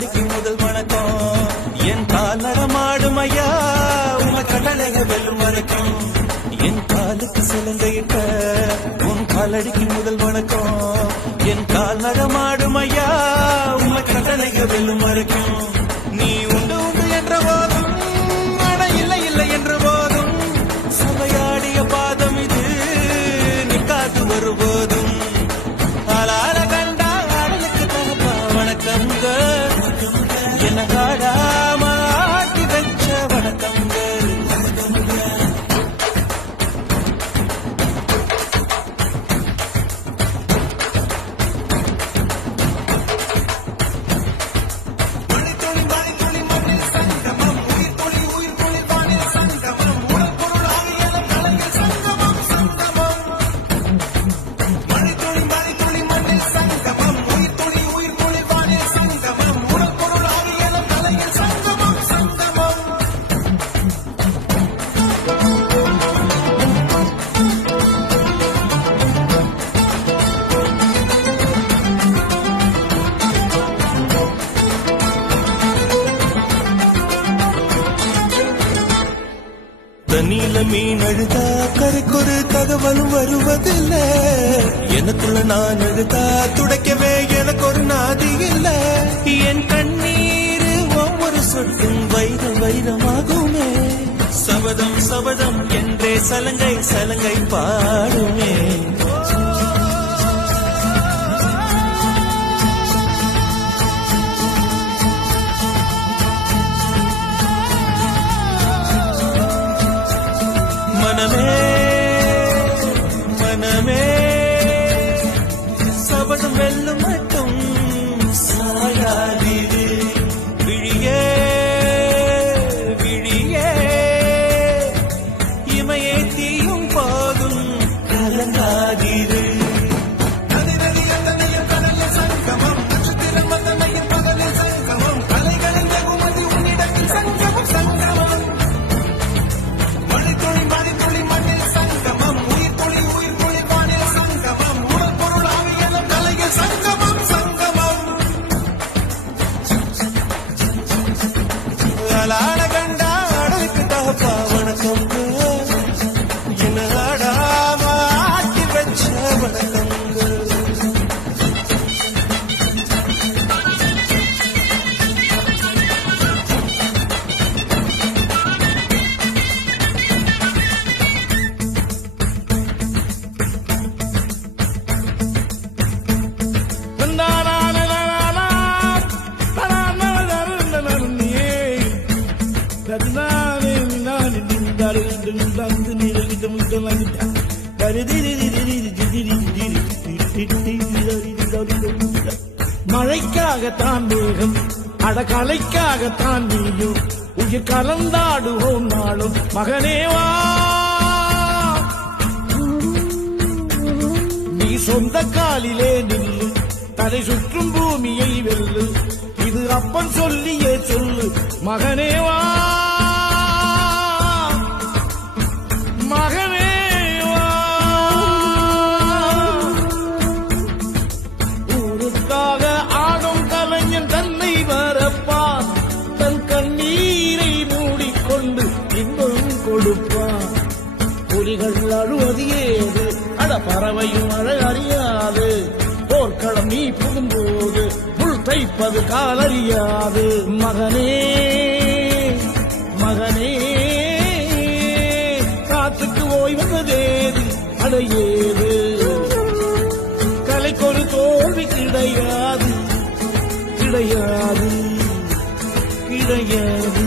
காலடிக்கு முதல் வணக்கம் என் கால் நடமாடும் ஐயா உம கடலைக வெல்லும் வணக்கம் என் காலுக்கு சிலந்தையிட்ட உன் காலடிக்கு முதல் வணக்கம் என் கால் நடமாடும் ஐயா உம கடலைக வெல்லும் வணக்கம் நீ உண்டு உண்டு என்ற போதும் அட இல்லை இல்லை என்ற போதும் சபையாடிய பாதம் இது நிக்காது வருபோதும் ஆளார கண்டா ஆளுக்கு தகப்பா வணக்கங்க என்ன காடாம ஆட்டி வச்ச வணக்கங்க தண்ணியில மீன் அழுதா கரைக்கொரு தகவலும் வருவதில்லை எனக்குள்ள நான் அழுதா துடைக்கவே எனக்கு ஒரு நாதி இல்லை என் கண்ணீர் ஒவ்வொரு சொட்டும் வைரம் வைரமாகுமே சபதம் சபதம் என்றே சலங்கை சலங்கை பாடுமே மனமே மனமே சபதம் வெல்லும் மட்டும் சாயாதிரு விழியே விழியே இமையே தீயும் போதும் கலங்காதிரு ஆளாட கண்டா அடலுக்கு தகப்பா வணக்கம் என்ன ஆடாம ஆட்டி வச்ச வணக்கம் மழைக்காகத்தான் மேகம் அடகலைக்காகத்தான் நீயும் உயிர் கலந்தாடுவோம் நாளும் மகனேவா நீ சொந்த காலிலே நில்லு தலை சுற்றும் பூமியை வெல்லு இது அப்பன் சொல்லியே சொல்லு மகனேவா மகனேவா ஊருக்காக ஆடும் கலைஞன் தன்னை வரப்பான் தன் கண்ணீரை மூடிக்கொண்டு இன்பம் கொடுப்பான் புலிகள் அழுவது ஏது அட பறவையும் அழ அறியாது போர்க்களம் நீ புகும்போது புல் தைப்பது காலறியாது மகனே மகனே காத்துக்கு ஓய்வதேது அடையேது கலைக்கொரு தோல்வி கிடையாது கிடையாது கிடையாது